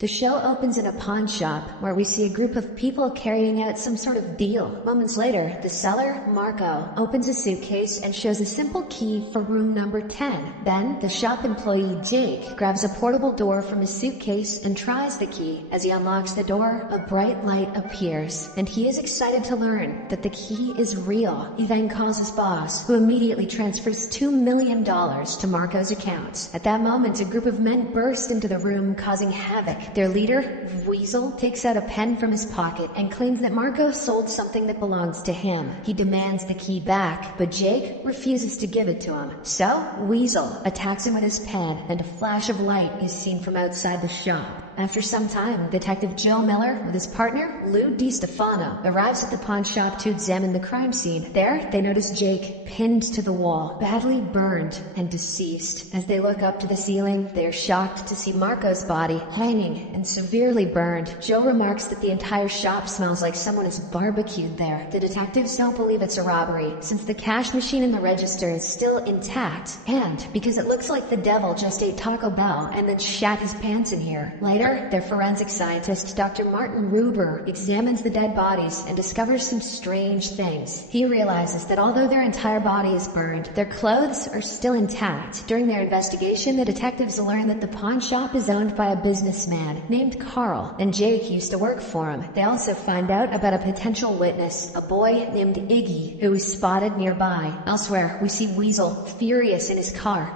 The show opens in a pawn shop, where we see a group of people carrying out some sort of deal. Moments later, the seller, Marco, opens a suitcase and shows a simple key for room number 10. Then, the shop employee, Jake, grabs a portable door from his suitcase and tries the key. As he unlocks the door, a bright light appears, and he is excited to learn that the key is real. He then calls his boss, who immediately transfers $2 million to Marco's account. At that moment, a group of men burst into the room, causing havoc. Their leader, Weasel, takes out a pen from his pocket and claims that Marco sold something that belongs to him. He demands the key back, but Jake refuses to give it to him. So, Weasel attacks him with his pen, and a flash of light is seen from outside the shop. After some time, Detective Joe Miller, with his partner, Lou DiStefano, arrives at the pawn shop to examine the crime scene. There, they notice Jake pinned to the wall, badly burned and deceased. As they look up to the ceiling, they are shocked to see Marco's body hanging and severely burned. Joe remarks that the entire shop smells like someone has barbecued there. The detectives don't believe it's a robbery, since the cash machine in the register is still intact, and because it looks like the devil just ate Taco Bell and then shat his pants in here. Later, their forensic scientist, Dr. Martin Ruber, examines the dead bodies and discovers some strange things. He realizes that although their entire body is burned, their clothes are still intact. During their investigation, the detectives learn that the pawn shop is owned by a businessman named Carl, and Jake used to work for him. They also find out about a potential witness, a boy named Iggy, who is spotted nearby. Elsewhere, we see Weasel, furious in his car.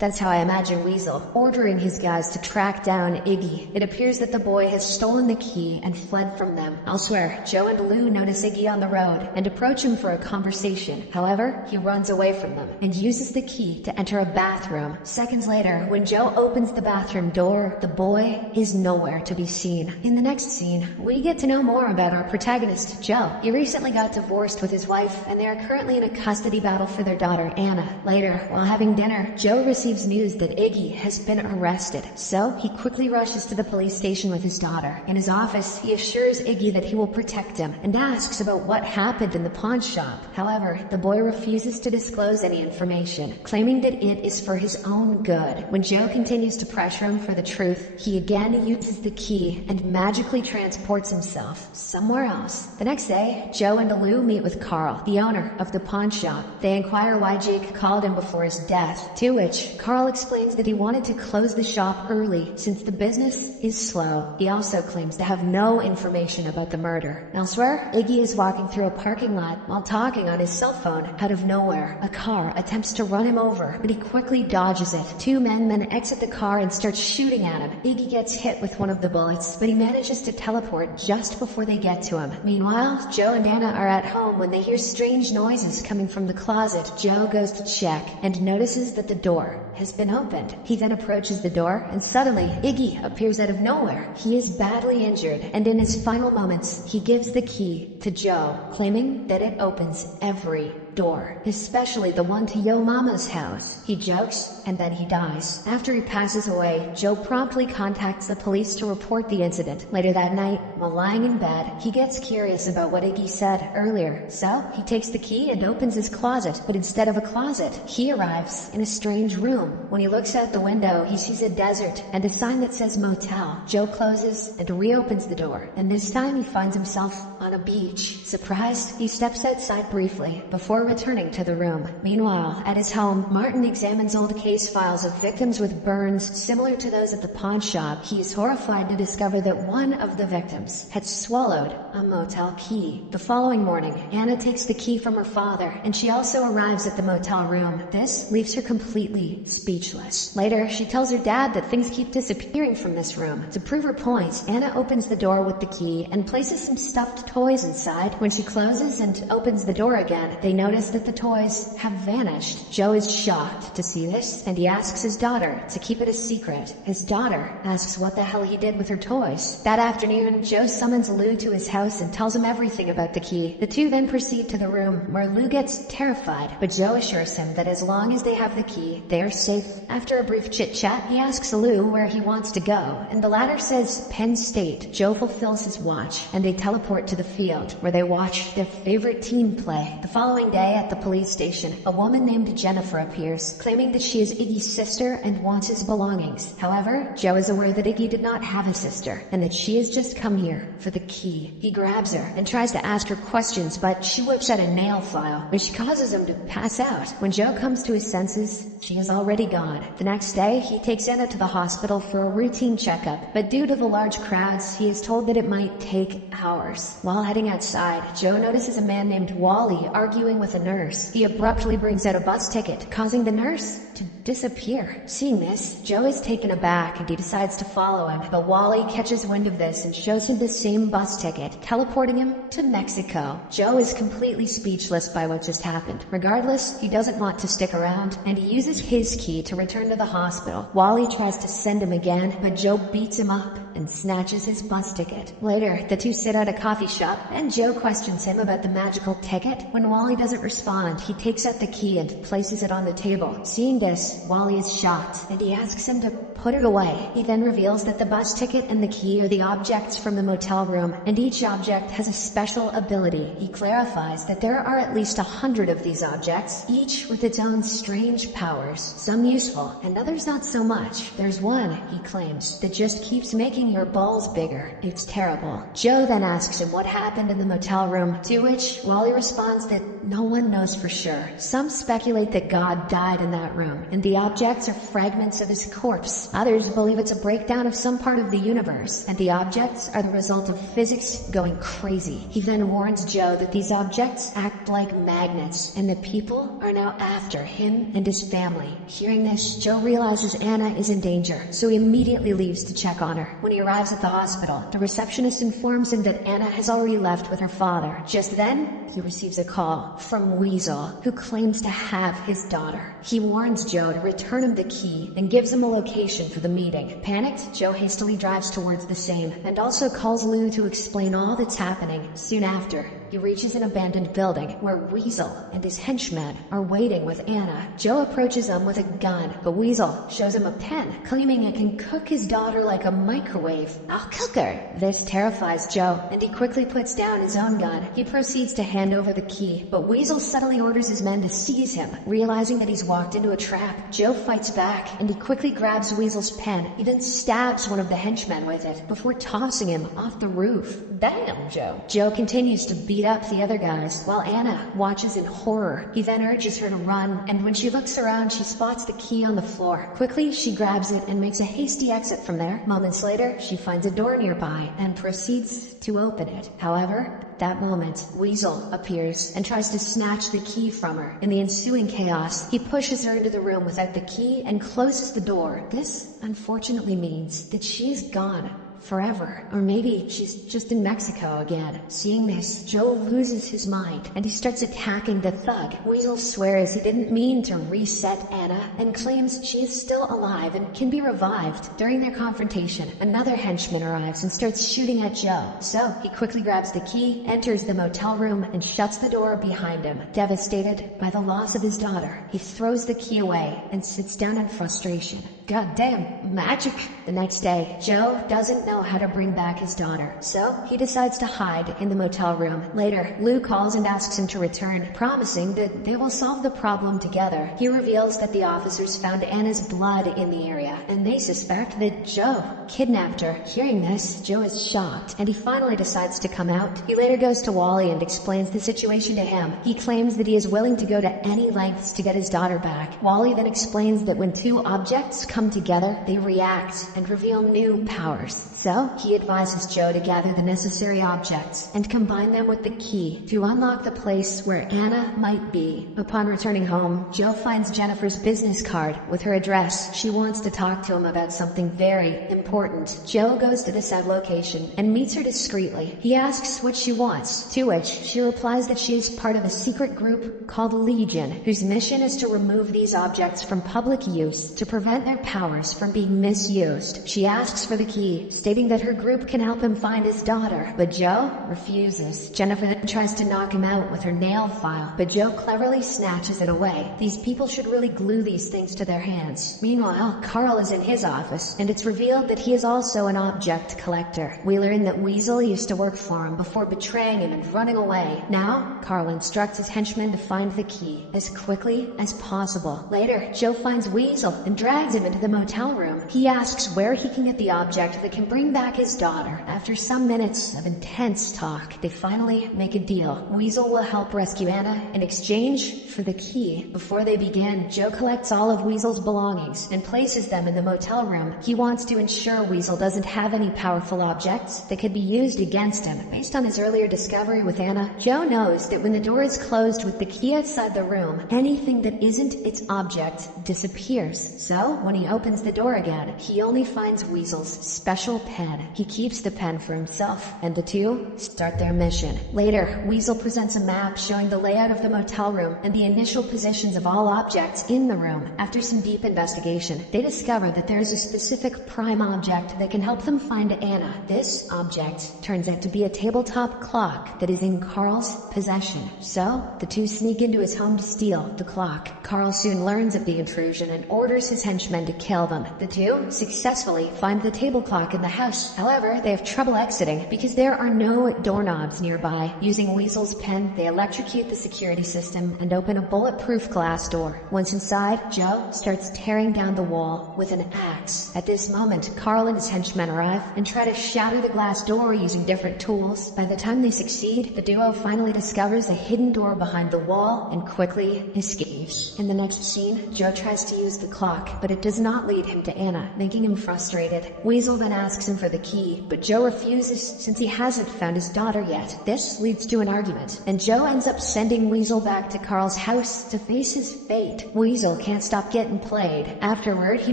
That's how I imagine Weasel ordering his guys to track down Iggy. It appears that the boy has stolen the key and fled from them. Elsewhere, Joe and Lou notice Iggy on the road and approach him for a conversation. However, he runs away from them and uses the key to enter a bathroom. Seconds later, when Joe opens the bathroom door, the boy is nowhere to be seen. In the next scene, we get to know more about our protagonist, Joe. He recently got divorced with his wife, and they are currently in a custody battle for their daughter, Anna. Later, while having dinner, Joe receives news that Iggy has been arrested, so he quickly rushes to the police station with his daughter. In his office, he assures Iggy that he will protect him and asks about what happened in the pawn shop. However, the boy refuses to disclose any information, claiming that it is for his own good. When Joe continues to pressure him for the truth, he again uses the key and magically transports himself somewhere else. The next day, Joe and Lou meet with Carl, the owner of the pawn shop. They inquire why Jake called him before his death, to which Carl explains that he wanted to close the shop early since the business is slow. He also claims to have no information about the murder. Elsewhere, Iggy is walking through a parking lot while talking on his cell phone. Out of nowhere, a car attempts to run him over, but he quickly dodges it. Two men then exit the car and start shooting at him. Iggy gets hit with one of the bullets, but he manages to teleport just before they get to him. Meanwhile, Joe and Anna are at home when they hear strange noises coming from the closet. Joe goes to check and notices that the door has been opened. He then approaches the door, and suddenly, Iggy appears out of nowhere. He is badly injured, and in his final moments, he gives the key to Joe, claiming that it opens every door, especially the one to Yo Mama's house. He jokes, and then he dies. After he passes away, Joe promptly contacts the police to report the incident. Later that night, while lying in bed, he gets curious about what Iggy said earlier, so he takes the key and opens his closet, but instead of a closet, he arrives in a strange room. When he looks out the window, he sees a desert and a sign that says motel. Joe closes and reopens the door, and this time he finds himself on a beach. Surprised, he steps outside briefly before returning to the room. Meanwhile, at his home, Martin examines old case files of victims with burns similar to those at the pawn shop. He is horrified to discover that one of the victims had swallowed a motel key. The following morning, Anna takes the key from her father, and she also arrives at the motel room. This leaves her completely speechless. Later, she tells her dad that things keep disappearing from this room. To prove her point, Anna opens the door with the key and places some stuffed toys inside. When she closes and opens the door again, they notice that the toys have vanished. Joe is shocked to see this, and he asks his daughter to keep it a secret. His daughter asks what the hell he did with her toys. That afternoon, Joe summons Lou to his house and tells him everything about the key. The two then proceed to the room, where Lou gets terrified, but Joe assures him that as long as they have the key, they are safe. After a brief chit-chat, he asks Lou where he wants to go, and the latter says Penn State. Joe fulfills his watch, and they teleport to the field, where they watch their favorite team play. The following day, day at the police station, a woman named Jennifer appears, claiming that she is Iggy's sister and wants his belongings. However, Joe is aware that Iggy did not have a sister, and that she has just come here for the key. He grabs her and tries to ask her questions, but she whips out a nail file, which causes him to pass out. When Joe comes to his senses, she is already gone. The next day, he takes Anna to the hospital for a routine checkup, but due to the large crowds, he is told that it might take hours. While heading outside, Joe notices a man named Wally arguing with a nurse. He abruptly brings out a bus ticket, causing the nurse to disappear. Seeing this, Joe is taken aback and he decides to follow him, but Wally catches wind of this and shows him the same bus ticket, teleporting him to Mexico. Joe is completely speechless by what just happened. Regardless, he doesn't want to stick around, and he uses his key to return to the hospital. Wally tries to send him again, but Joe beats him up and snatches his bus ticket. Later, the two sit at a coffee shop, and Joe questions him about the magical ticket. When Wally doesn't respond, he takes out the key and places it on the table. Seeing this, Wally is shocked, and he asks him to put it away. He then reveals that the bus ticket and the key are the objects from the motel room, and each object has a special ability. He clarifies that there are at least 100 of these objects, each with its own strange powers, some useful and others not so much. There's one, he claims, that just keeps making your balls bigger. It's terrible. Joe then asks him what happened in the motel room, to which Wally responds that no one knows for sure. Some speculate that God died in that room, and the objects are fragments of his corpse. Others believe it's a breakdown of some part of the universe, and the objects are the result of physics going crazy. He then warns Joe that these objects act like magnets, and that people are now after him and his family. Hearing this, Joe realizes Anna is in danger, so he immediately leaves to check on her. When he arrives at the hospital, the receptionist informs him that Anna has already left with her father. Just then, he receives a call from Weasel, who claims to have his daughter. He warns Joe to return him the key and gives him a location for the meeting. Panicked, Joe hastily drives towards the same, and also calls Lou to explain all that's happening. Soon after, he reaches an abandoned building where Weasel and his henchmen are waiting with Anna. Joe approaches them with a gun, but Weasel shows him a pen, claiming it can cook his daughter like a microwave. "I'll cook her." This terrifies Joe, and he quickly puts down his own gun. He proceeds to hand over the key, but Weasel suddenly orders his men to seize him. Realizing that he's walked into a trap, Joe fights back, and he quickly grabs Weasel's pen. He then stabs one of the henchmen with it, before tossing him off the roof. "Damn, Joe." Joe continues to beat up the other guys, while Anna watches in horror. He then urges her to run, and when she looks around, she spots the key on the floor. Quickly, she grabs it and makes a hasty exit from there. Moments later, she finds a door nearby and proceeds to open it. However, at that moment, Weasel appears and tries to snatch the key from her. In the ensuing chaos, he pushes her into the room without the key and closes the door. This, unfortunately, means that she is gone forever. Or maybe she's just in Mexico again. Seeing this, Joe loses his mind, and he starts attacking the thug. Weasel swears he didn't mean to reset Anna, and claims she is still alive and can be revived. During their confrontation, another henchman arrives and starts shooting at Joe. So, he quickly grabs the key, enters the motel room, and shuts the door behind him. Devastated by the loss of his daughter, he throws the key away and sits down in frustration. Goddamn magic! The next day, Joe doesn't know how to bring back his daughter, so he decides to hide in the motel room. Later, Lou calls and asks him to return, promising that they will solve the problem together. He reveals that the officers found Anna's blood in the area, and they suspect that Joe kidnapped her. Hearing this, Joe is shocked, and he finally decides to come out. He later goes to Wally and explains the situation to him. He claims that he is willing to go to any lengths to get his daughter back. Wally then explains that when two objects come together, they react and reveal new powers. So, he advises Joe to gather the necessary objects and combine them with the key to unlock the place where Anna might be. Upon returning home, Joe finds Jennifer's business card with her address. She wants to talk to him about something very important. Joe goes to the said location and meets her discreetly. He asks what she wants, to which she replies that she is part of a secret group called Legion, whose mission is to remove these objects from public use to prevent their powers from being misused. She asks for the key, stating that her group can help him find his daughter, but Joe refuses. Jennifer then tries to knock him out with her nail file, but Joe cleverly snatches it away. These people should really glue these things to their hands. Meanwhile, Carl is in his office, and it's revealed that he is also an object collector. We learn that Weasel used to work for him before betraying him and running away. Now, Carl instructs his henchmen to find the key as quickly as possible. Later, Joe finds Weasel and drags him into the motel room. He asks where he can get the object that can bring back his daughter. After some minutes of intense talk, they finally make a deal. Weasel will help rescue Anna in exchange for the key. Before they begin, Joe collects all of Weasel's belongings and places them in the motel room. He wants to ensure Weasel doesn't have any powerful objects that could be used against him. Based on his earlier discovery with Anna, Joe knows that when the door is closed with the key outside the room, anything that isn't its object disappears. So, when he opens the door again, he only finds Weasel's special pen. He keeps the pen for himself, and the two start their mission. Later, Weasel presents a map showing the layout of the motel room and the initial positions of all objects in the room. After some deep investigation, they discover that there is a specific prime object that can help them find Anna. This object turns out to be a tabletop clock that is in Carl's possession. So, the two sneak into his home to steal the clock. Carl soon learns of the intrusion and orders his henchmen to kill them. The two successfully find the table clock in the house. However, they have trouble exiting because there are no doorknobs nearby. Using Weasel's pen, they electrocute the security system and open a bulletproof glass door. Once inside, Joe starts tearing down the wall with an axe. At this moment, Carl and his henchmen arrive and try to shatter the glass door using different tools. By the time they succeed, the duo finally discovers a hidden door behind the wall and quickly escapes. In the next scene, Joe tries to use the clock, but it does not lead him to Anna, making him frustrated. Weasel then asks him for the key, but Joe refuses since he hasn't found his daughter yet. This leads to an argument, and Joe ends up sending Weasel back to Carl's house to face his fate. Weasel can't stop getting played. Afterward, he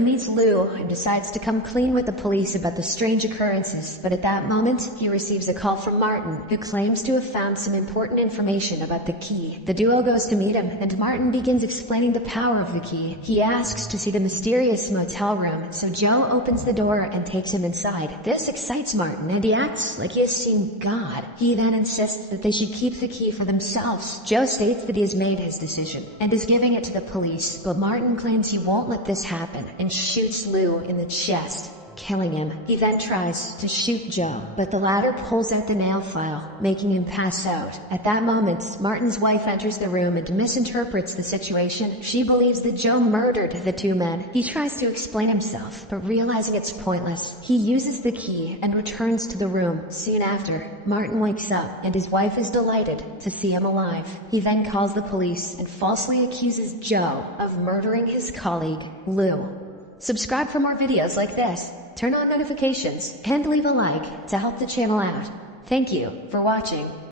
meets Lou and decides to come clean with the police about the strange occurrences, but at that moment, he receives a call from Martin, who claims to have found some important information about the key. The duo goes to meet him, and Martin begins explaining the power of the key. He asks to see the mysterious motel room, so Joe opens the door and takes him inside. This excites Martin, and he acts like he has seen God. He then insists that they should keep the key for themselves. Joe states that he has made his decision and is giving it to the police, but Martin claims he won't let this happen and shoots Lou in the chest, killing him. He then tries to shoot Joe, but the latter pulls out the nail file, making him pass out. At that moment, Martin's wife enters the room and misinterprets the situation. She believes that Joe murdered the two men. He tries to explain himself, but realizing it's pointless, he uses the key and returns to the room. Soon after, Martin wakes up, and his wife is delighted to see him alive. He then calls the police and falsely accuses Joe of murdering his colleague, Lou. Subscribe for more videos like this. Turn on notifications and leave a like to help the channel out. Thank you for watching.